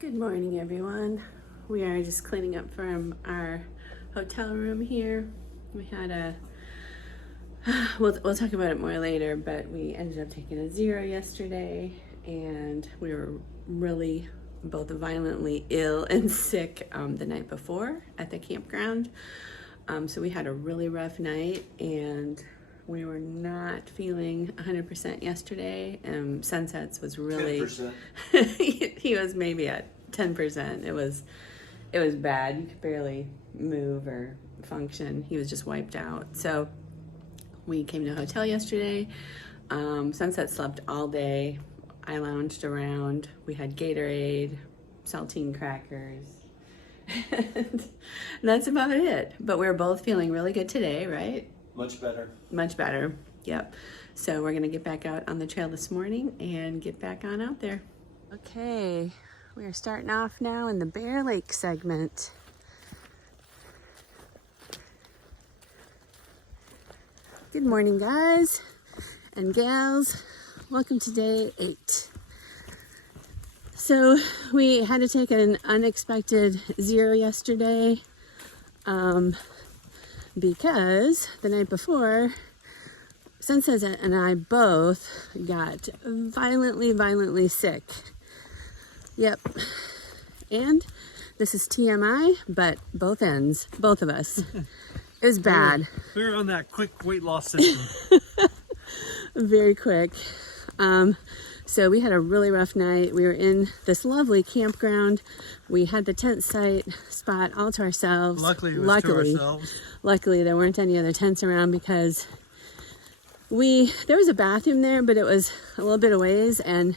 Good morning, everyone. We are just cleaning up from our hotel room here. We had we'll talk about it more later, but we ended up taking a 0 yesterday, and we were really both violently ill and sick the night before at the campground. So we had a really rough night, and we were not feeling 100% yesterday. Sunsets was really 10%. He was maybe at 10%. It was bad. You could barely move or function. He was just wiped out. So we came to a hotel yesterday. Sunset slept all day. I lounged around. We had Gatorade, saltine crackers. And that's about it. But we're both feeling really good today, right? Much better. Much better. Yep. So we're going to get back out on the trail this morning and get back on out there. Okay. We are starting off now in the Bear Lake segment. Good morning, guys and gals. Welcome to day 8. So we had to take an unexpected 0 yesterday because the night before, Sunset and I both got violently sick. Yep. And this is TMI, but both ends, both of us. It was bad. We were on that quick weight loss system. Very quick. So we had a really rough night. We were in this lovely campground. We had the tent site spot all to ourselves. Luckily, it was to ourselves. Luckily, there weren't any other tents around because there was a bathroom there, but it was a little bit of ways, and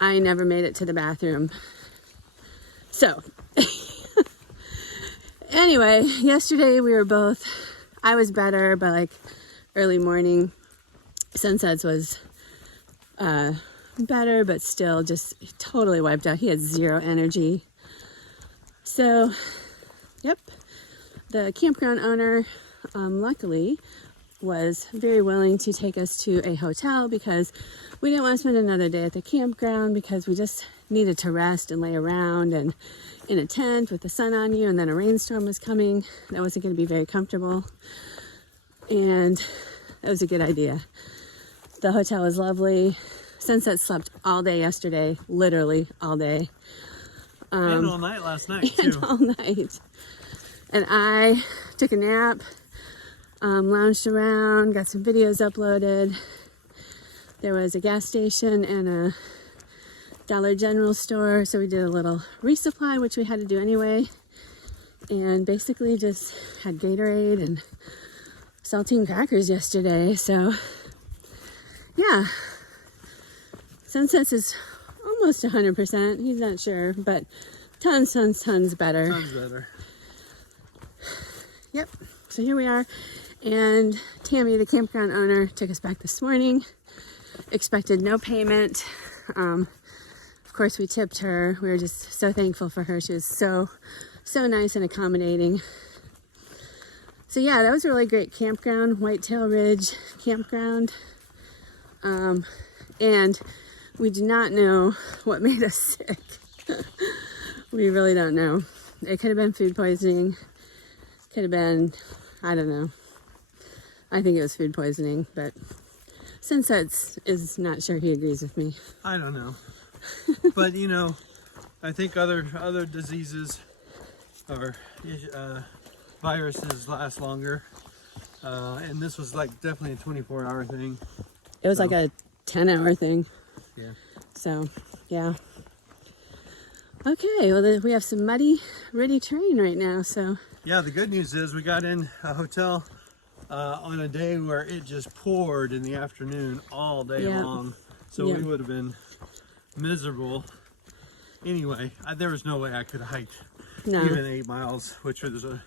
I never made it to the bathroom. So, anyway, yesterday I was better, but like early morning, Sunsets was better, but still just totally wiped out. He had 0 energy. So, yep, the campground owner, luckily, was very willing to take us to a hotel because we didn't want to spend another day at the campground because we just needed to rest and lay around and in a tent with the sun on you, and then a rainstorm was coming. That wasn't going to be very comfortable, and that was a good idea. The hotel was lovely. Sunset slept all day yesterday, literally all day. And all night last night, too. And all night. And I took a nap, lounged around, got some videos uploaded. There was a gas station and a Dollar General store, so we did a little resupply, which we had to do anyway, and basically just had Gatorade and saltine crackers yesterday. So yeah, Sunsets is almost 100%. He's not sure, but tons better. Tons better. Yep. So here we are, and Tammy, the campground owner, took us back this morning. Expected no payment. Of course, we tipped her. We were just so thankful for her. She was so nice and accommodating. So yeah, that was a really great campground, Whitetail Ridge campground. And we do not know what made us sick. We really don't know. It could have been food poisoning. Could have been, I don't know. I think it was food poisoning, but Sunsets is not sure he agrees with me. I don't know. But, I think other diseases or viruses last longer. And this was definitely a 24-hour thing. It was like a 10-hour thing. Yeah. So, yeah. Okay, well, we have some muddy, ready terrain right now, so. Yeah, the good news is we got in a hotel on a day where it just poured in the afternoon all day long. So we would have been miserable. Anyway, there was no way I could have hiked even 8 miles, which was the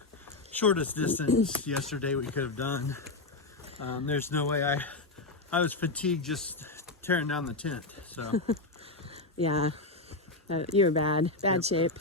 shortest distance yesterday we could have done. There's no way I was fatigued just tearing down the tent. So yeah, you were bad shape.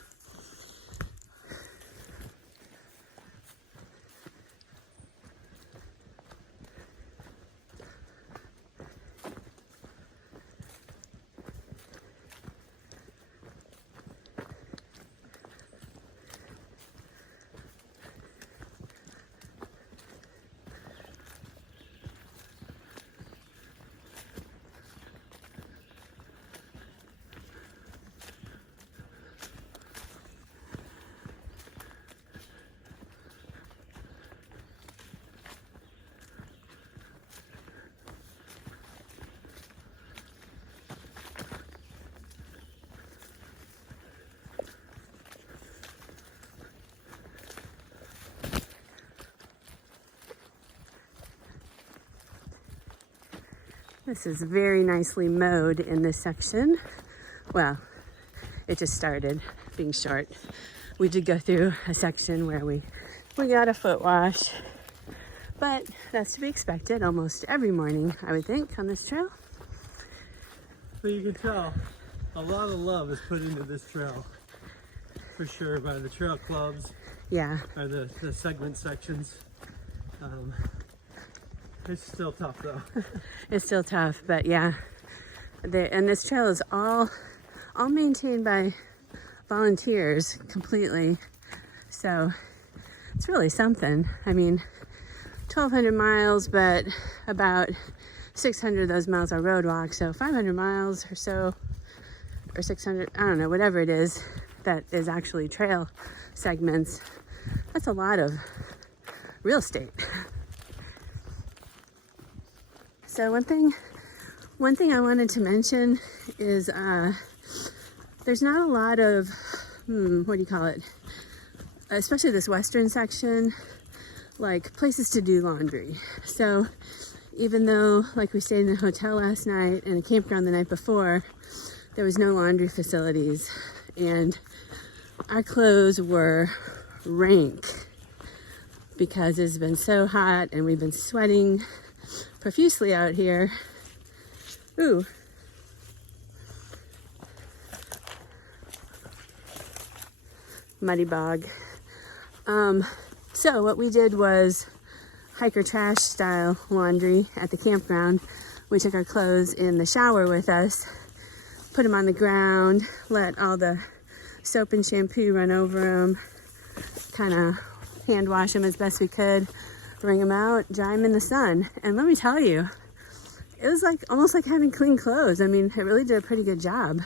This is very nicely mowed in this section. Well, it just started being short. We did go through a section where we got a foot wash, but that's to be expected almost every morning, I would think, on this trail. But you can tell a lot of love is put into this trail, for sure, by the trail clubs, Yeah, by the segment sections. It's still tough though. it's still tough, but yeah. And this trail is all maintained by volunteers completely. So it's really something. I mean, 1,200 miles, but about 600 of those miles are road walk. So 500 miles or so, or 600, I don't know, whatever it is that is actually trail segments. That's a lot of real estate. So one thing I wanted to mention is there's not a lot of, what do you call it? Especially this western section, like places to do laundry. So even though, like, we stayed in a hotel last night and a campground the night before, there was no laundry facilities, and our clothes were rank because it's been so hot and we've been sweating profusely out here. Ooh. Muddy bog. So what we did was hiker trash style laundry at the campground. We took our clothes in the shower with us, put them on the ground, let all the soap and shampoo run over them, kind of hand wash them as best we could, wring them out, dry them in the sun. And let me tell you, it was like almost like having clean clothes. I mean, it really did a pretty good job.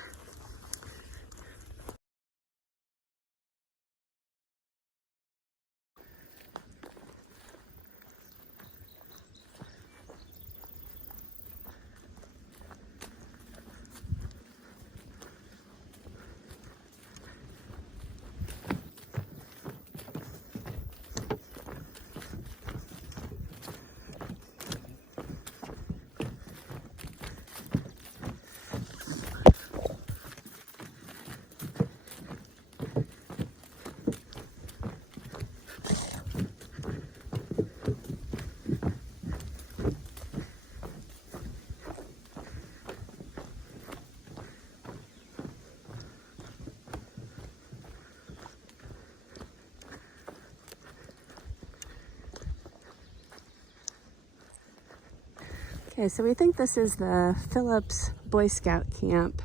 Okay, so we think this is the Phillips Boy Scout camp.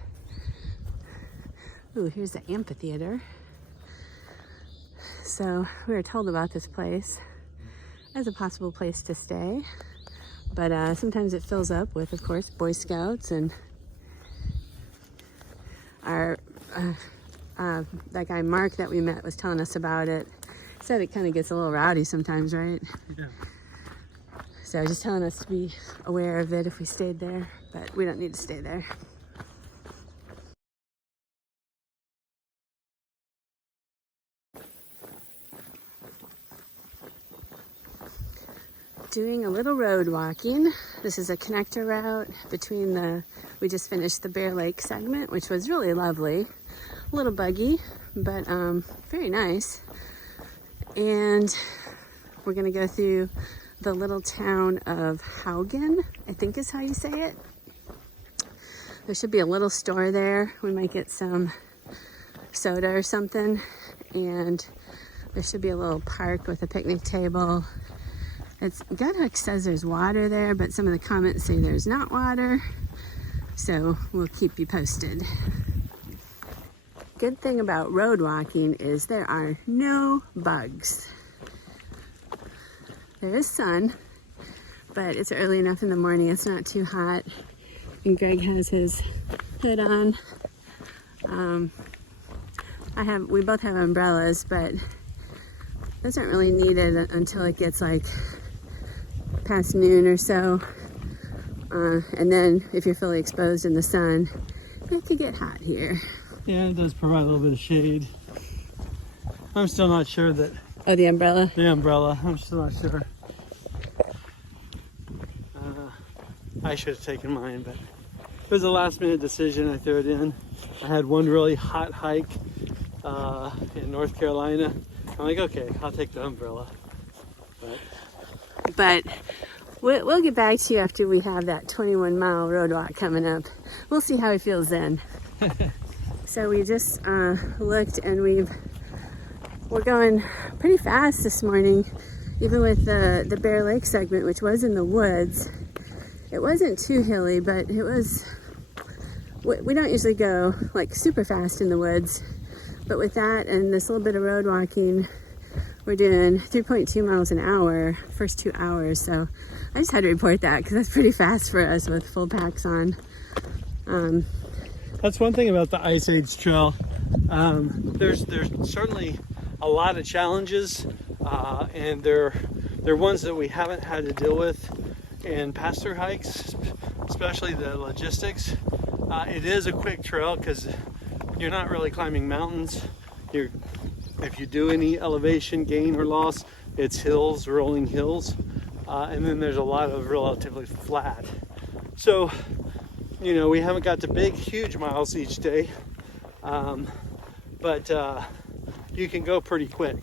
Ooh, here's the amphitheater. So we were told about this place as a possible place to stay, but sometimes it fills up with, of course, Boy Scouts, and our that guy Mark that we met was telling us about it. He said it kind of gets a little rowdy sometimes, right? Yeah. So just telling us to be aware of it if we stayed there, but we don't need to stay there. Doing a little road walking. This is a connector route between we just finished the Bear Lake segment, which was really lovely. A little buggy, but very nice. And we're gonna go through the little town of Haugen, I think is how you say it. There should be a little store there. We might get some soda or something. And there should be a little park with a picnic table. It's Thru-Hike says there's water there, but some of the comments say there's not water. So we'll keep you posted. Good thing about road walking is there are no bugs. There is sun, but it's early enough in the morning. It's not too hot. And Greg has his hood on. We both have umbrellas, but those aren't really needed until it gets like past noon or so. And then if you're fully exposed in the sun, it could get hot here. Yeah, it does provide a little bit of shade. I'm still not sure that... Oh, the umbrella? The umbrella, I'm still not sure. I should have taken mine, but it was a last minute decision. I threw it in. I had one really hot hike in North Carolina. I'm like, okay, I'll take the umbrella. But we'll get back to you after we have that 21-mile road walk coming up. We'll see how he feels then. So we just looked, and we're going pretty fast this morning, even with the Bear Lake segment, which was in the woods. It wasn't too hilly, but it was. We don't usually go like super fast in the woods, but with that and this little bit of road walking, we're doing 3.2 miles an hour first 2 hours. So I just had to report that because that's pretty fast for us with full packs on. That's one thing about the Ice Age Trail. There's certainly a lot of challenges, and they're ones that we haven't had to deal with in past Thru-Hikes, especially the logistics. It is a quick trail because you're not really climbing mountains. If you do any elevation gain or loss, it's hills, rolling hills, and then there's a lot of relatively flat. So, you know, we haven't got to big, huge miles each day, but you can go pretty quick.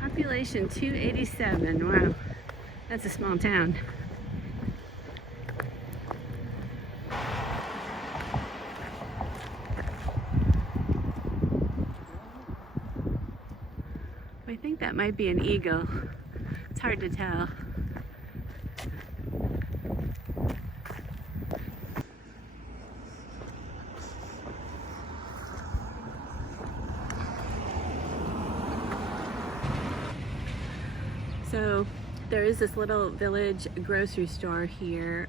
Population 287. Wow, that's a small town. I think that might be an eagle. It's hard to tell. So there is this little village grocery store here.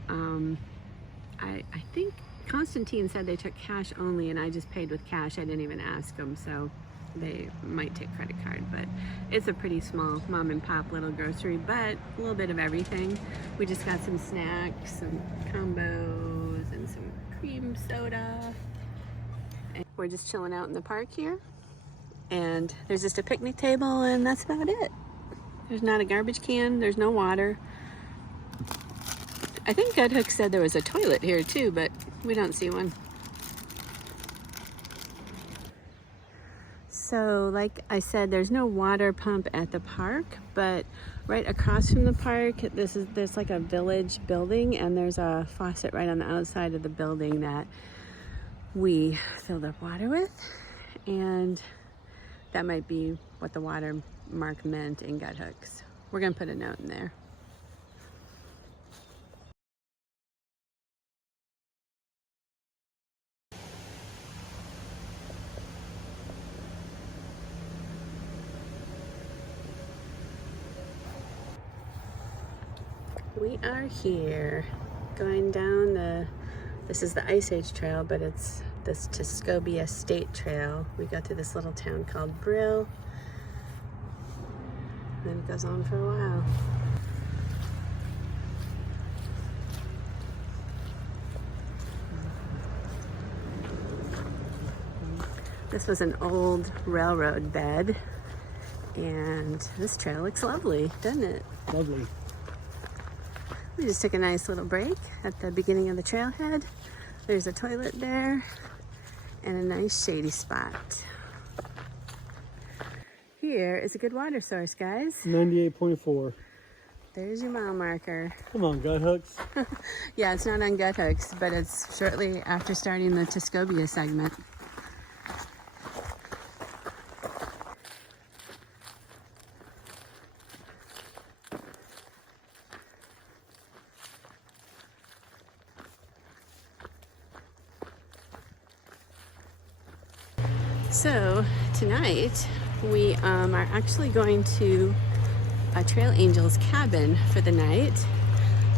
I think Constantine said they took cash only, and I just paid with cash. I didn't even ask them, so they might take credit card, but it's a pretty small mom and pop little grocery, but a little bit of everything. We just got some snacks, some combos, and some cream soda. And we're just chilling out in the park here, and there's just a picnic table, and that's about it. There's not a garbage can, there's no water. I think Gut Hook said there was a toilet here too, but we don't see one. So like I said, there's no water pump at the park, but right across from the park, there's like a village building, and there's a faucet right on the outside of the building that we filled up water with, and that might be what the water mark meant in Gut Hooks. We're gonna put a note in there. We are here going down this is the Ice Age Trail, but it's this Tuscobia State Trail. We go through this little town called Brill, and then it goes on for a while. This was an old railroad bed, and this trail looks lovely, doesn't it? Lovely. We just took a nice little break at the beginning of the trailhead. There's a toilet there and a nice shady spot. Here is a good water source, guys. 98.4. There's your mile marker. Come on, Gut Hooks. Yeah, it's not on Gut Hooks, but it's shortly after starting the Tuscobia segment. So tonight we are actually going to a Trail Angels cabin for the night.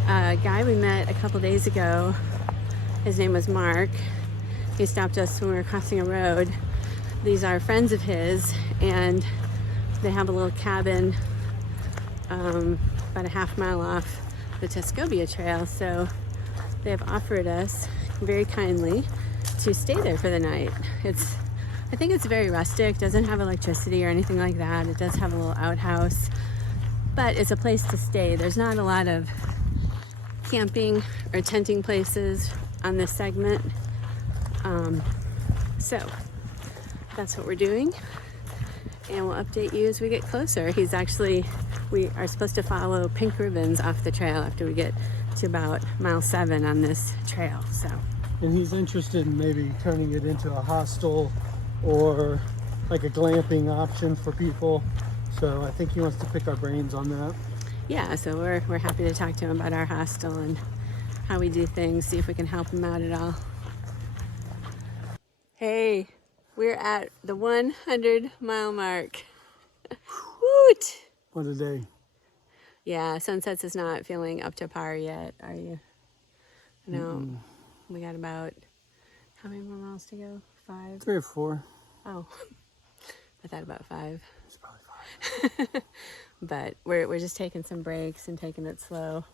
A guy we met a couple days ago, his name was Mark. He stopped us when we were crossing a road. These are friends of his, and they have a little cabin about a half mile off the Tuscobia Trail. So they have offered us very kindly to stay there for the night. I think it's very rustic, doesn't have electricity or anything like that. It does have a little outhouse, but it's a place to stay. There's not a lot of camping or tenting places on this segment. So that's what we're doing, and we'll update you as we get closer. We are supposed to follow pink ribbons off the trail after we get to about mile 7 on this trail. So, and he's interested in maybe turning it into a hostel or like a glamping option for people. So I think he wants to pick our brains on that. Yeah, so we're happy to talk to him about our hostel and how we do things, see if we can help him out at all. Hey, we're at the 100-mile mark. Woot! What a day. Yeah, Sunsets is not feeling up to par yet, are you? No. We got about, how many more miles to go? 5? 3 or 4. Oh, I thought about 5. It's probably 5. But we're just taking some breaks and taking it slow.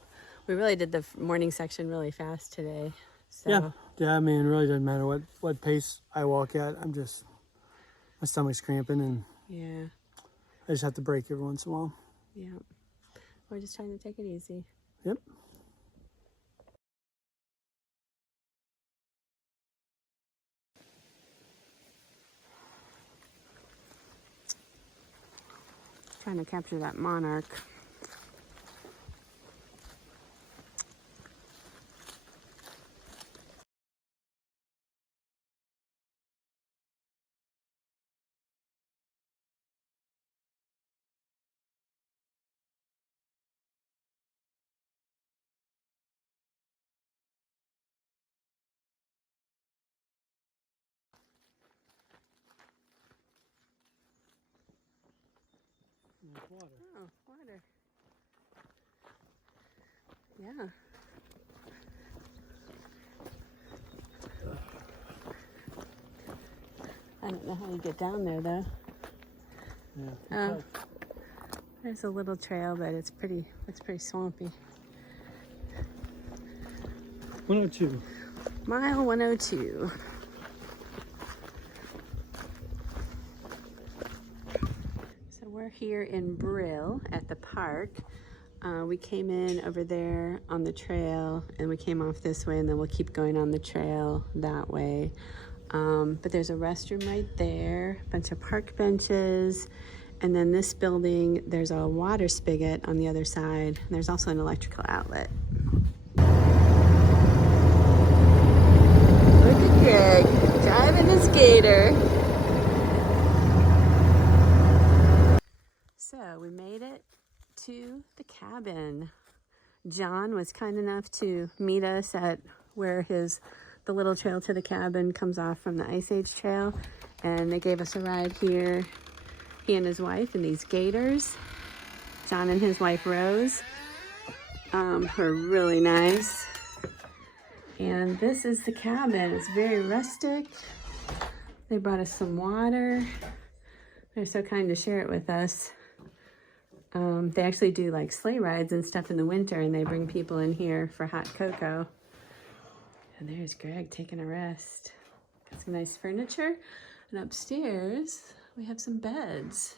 We really did the morning section really fast today. So. Yeah, I mean, it really doesn't matter what pace I walk at. My stomach's cramping, and Yeah. I just have to break every once in a while. Yeah. We're just trying to take it easy. Yep. Trying to capture that monarch. Water. Oh, water. Yeah. I don't know how you get down there though. Yeah. There's a little trail, but it's pretty swampy. 102. Mile 102. So we're here in Brill at the park. We came in over there on the trail and we came off this way, and then we'll keep going on the trail that way. But there's a restroom right there, a bunch of park benches, and then this building, there's a water spigot on the other side, and there's also an electrical outlet. Look at Greg driving his gator. So we made it to the cabin. John was kind enough to meet us at where the little trail to the cabin comes off from the Ice Age Trail, and they gave us a ride here, he and his wife in these gators. John and his wife Rose are really nice. And this is the cabin. It's very rustic. They brought us some water. They're so kind to share it with us. They actually do like sleigh rides and stuff in the winter, and they bring people in here for hot cocoa. And there's Greg taking a rest. Got some nice furniture. And upstairs, we have some beds.